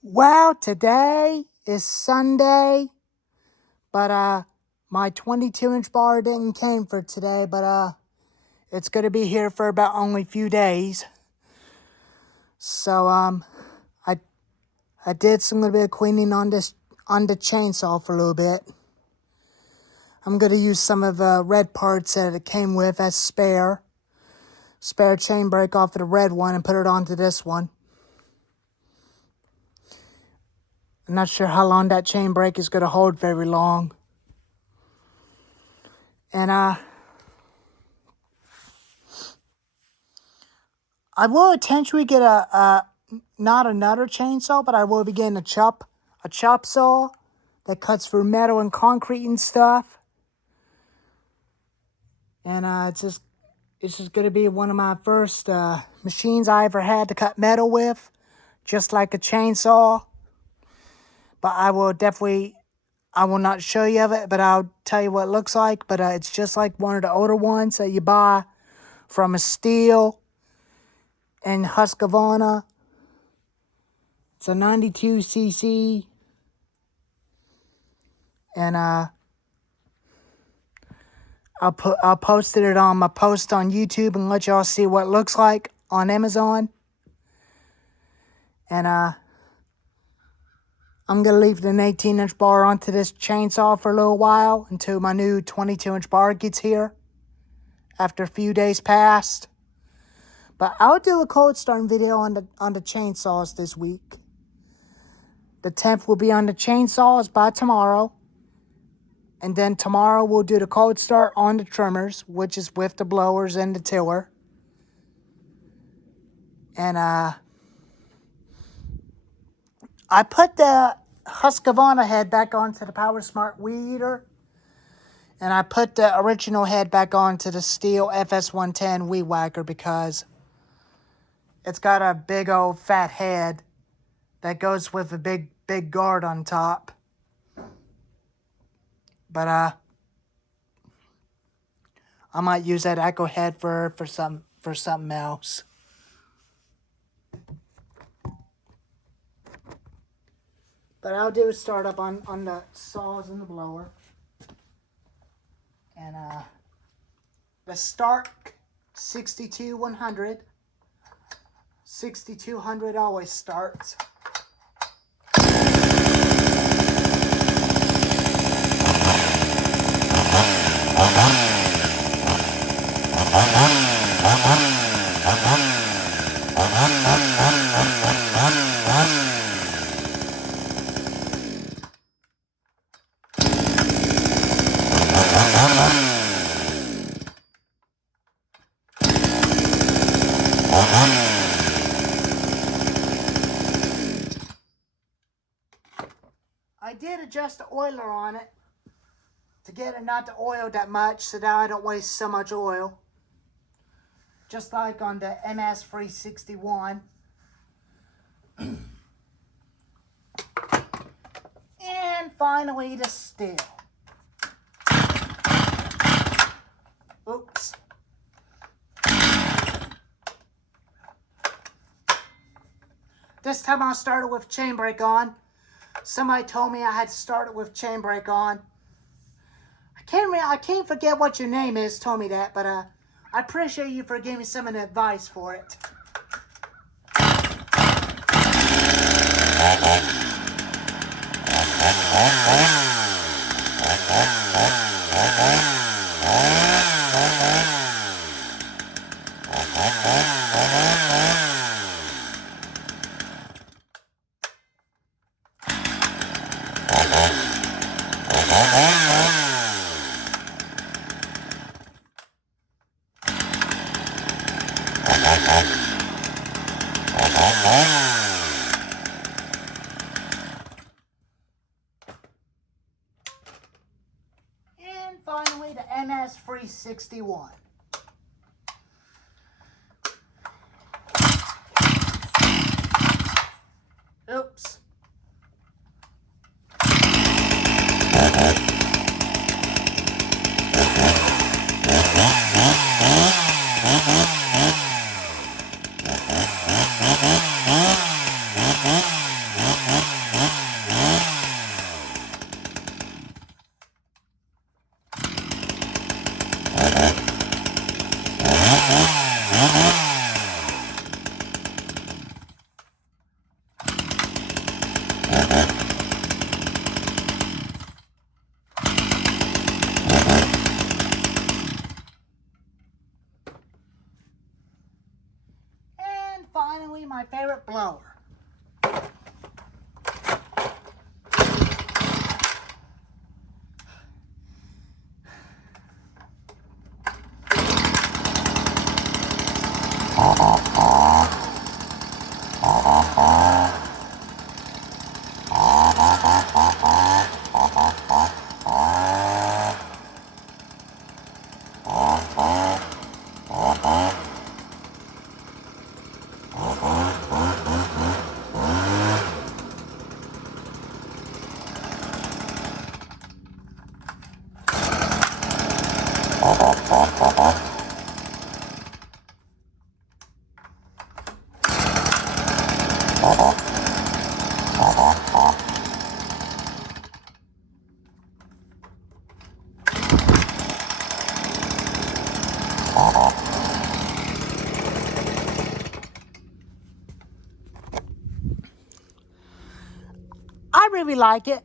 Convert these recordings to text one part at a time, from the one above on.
Well, today is Sunday, but my 22-inch bar didn't came for today, but it's gonna be here for about only a few days. So I I did some little bit of cleaning on the chainsaw for a little bit. I'm gonna use some of the red parts that it came with as spare chain brake off of the red one and put it onto this one. I'm not sure how long that chain brake is gonna hold very long. And I will potentially get not another chainsaw, but I will be getting a chop saw that cuts through metal and concrete and stuff. And it's just gonna be one of my first machines I ever had to cut metal with, just like a chainsaw. But I will not show you of it, but I'll tell you what it looks like. But it's just like one of the older ones that you buy from a Steel in Husqvarna. It's a 92cc. And I'll post it on my post on YouTube and let y'all see what it looks like on Amazon. And I'm gonna leave an 18-inch bar onto this chainsaw for a little while until my new 22-inch bar gets here after a few days passed. But I'll do a cold starting video on the chainsaws this week. The 10th will be on the chainsaws by tomorrow. And then tomorrow we'll do the cold start on the trimmers, which is with the blowers and the tiller. And I put the Husqvarna head back onto the Power Smart Weed Eater. And I put the original head back onto the Steel FS110 Weed Whacker because it's got a big old fat head that goes with a big guard on top. But I might use that Echo head for something else. But I'll do a startup on the saws and the blower. And the Stark 62100. 6200 always starts. I did adjust the oiler on it to get it not to oil that much so that I don't waste so much oil. Just like on the MS361. And finally the Steel. Oops. This time I started with chain brake on. Somebody told me I had to start it with chain brake on. I can't forget what your name is, told me that, but I appreciate you for giving me some advice for it. And finally the MS361. Oops. I really like it.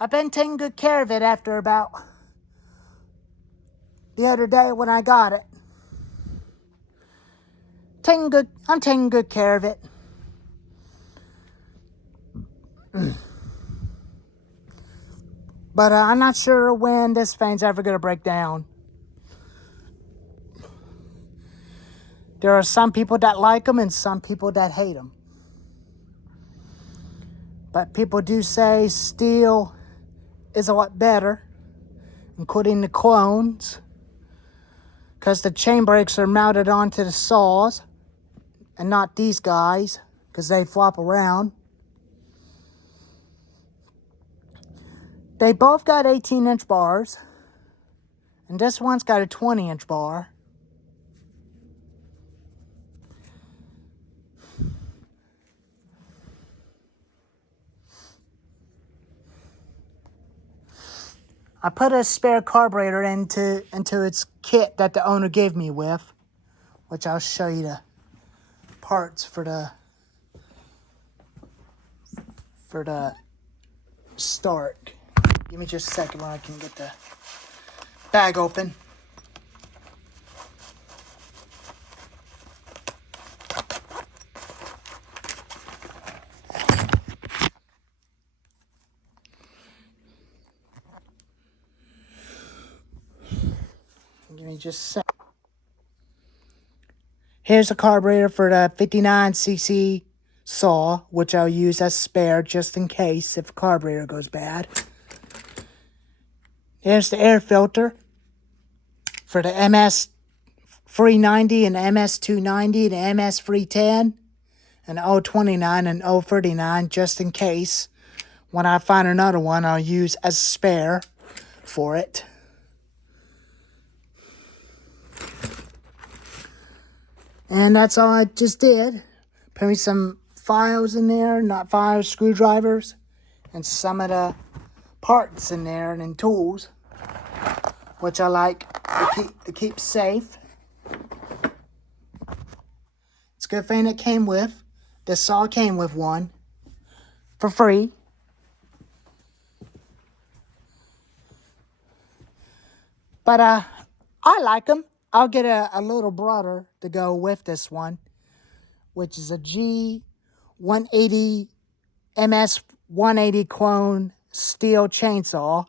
I've been taking good care of it after about the other day when I got it. I'm taking good care of it. But I'm not sure when this fan's ever going to break down. There are some people that like them and some people that hate them. But people do say steel is a lot better, including the clones, because the chain brakes are mounted onto the saws and not these guys, because they flop around. They both got 18-inch bars, and this one's got a 20-inch bar. I put a spare carburetor into its kit that the owner gave me with, which I'll show you the parts for the start. Give me just a second when I can get the bag open. Give me just a sec. Here's the carburetor for the 59cc saw, which I'll use as spare just in case if the carburetor goes bad. Here's the air filter for the MS 390 and MS 290, the MS 310, and 029 and 039 just in case. When I find another one, I'll use as spare for it. And that's all I just did. Put me some files in there, not files, screwdrivers, and some of the parts in there and then tools, which I like to keep safe. It's a good thing it came with. This saw came with one for free. But I like them. I'll get a little brother to go with this one, which is a G180 MS 180 clone steel chainsaw.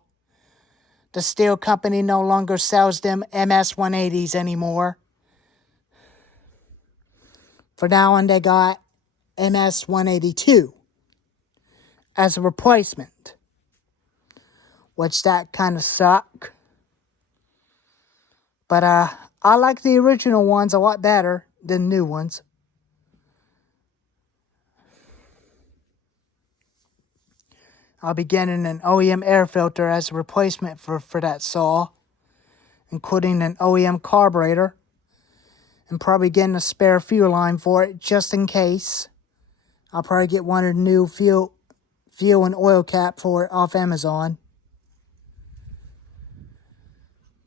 The steel company no longer sells them MS 180s anymore. For now on, they got MS 182 as a replacement, which that kind of suck. But I like the original ones a lot better than new ones. I'll be getting an OEM air filter as a replacement for that saw, including an OEM carburetor, and probably getting a spare fuel line for it just in case. I'll probably get one of the new fuel and oil cap for it off Amazon.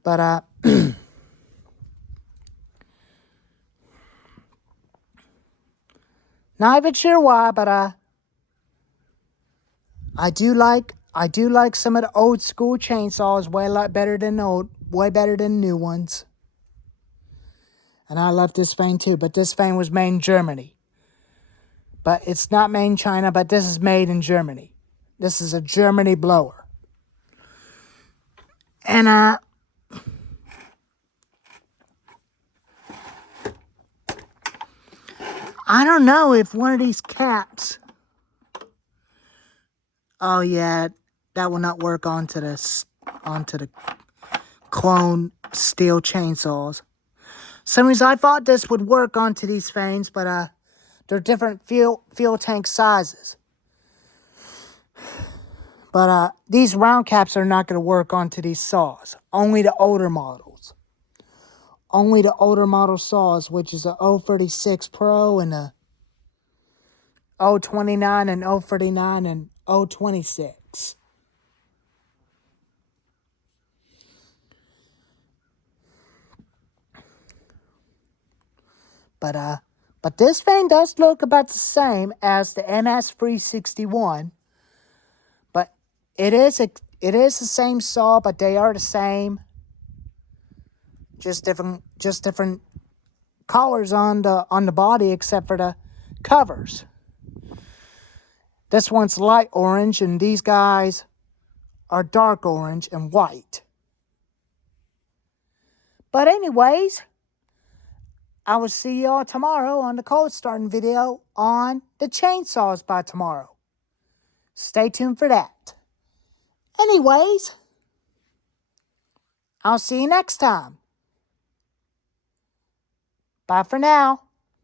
But not even sure why, but I do like some of the old school chainsaws way better than new ones. And I love this fan too, but this fan was made in Germany. But it's not made in China, but this is made in Germany. This is a Germany blower. And I don't know if one of these caps. Oh yeah, that will not work onto the clone steel chainsaws. Some reason I thought this would work onto these fans, but they're different fuel tank sizes. But these round caps are not going to work onto these saws. Only the older models. Only the older model saws, which is a 036 Pro and a 029 and 039 and 026. But this thing does look about the same as the MS361. But it is the same saw, but they are the same. Just different colors on the body, except for the covers. This one's light orange, and these guys are dark orange and white. But anyways, I will see y'all tomorrow on the cold starting video on the chainsaws by tomorrow. Stay tuned for that. Anyways, I'll see you next time. Bye for now.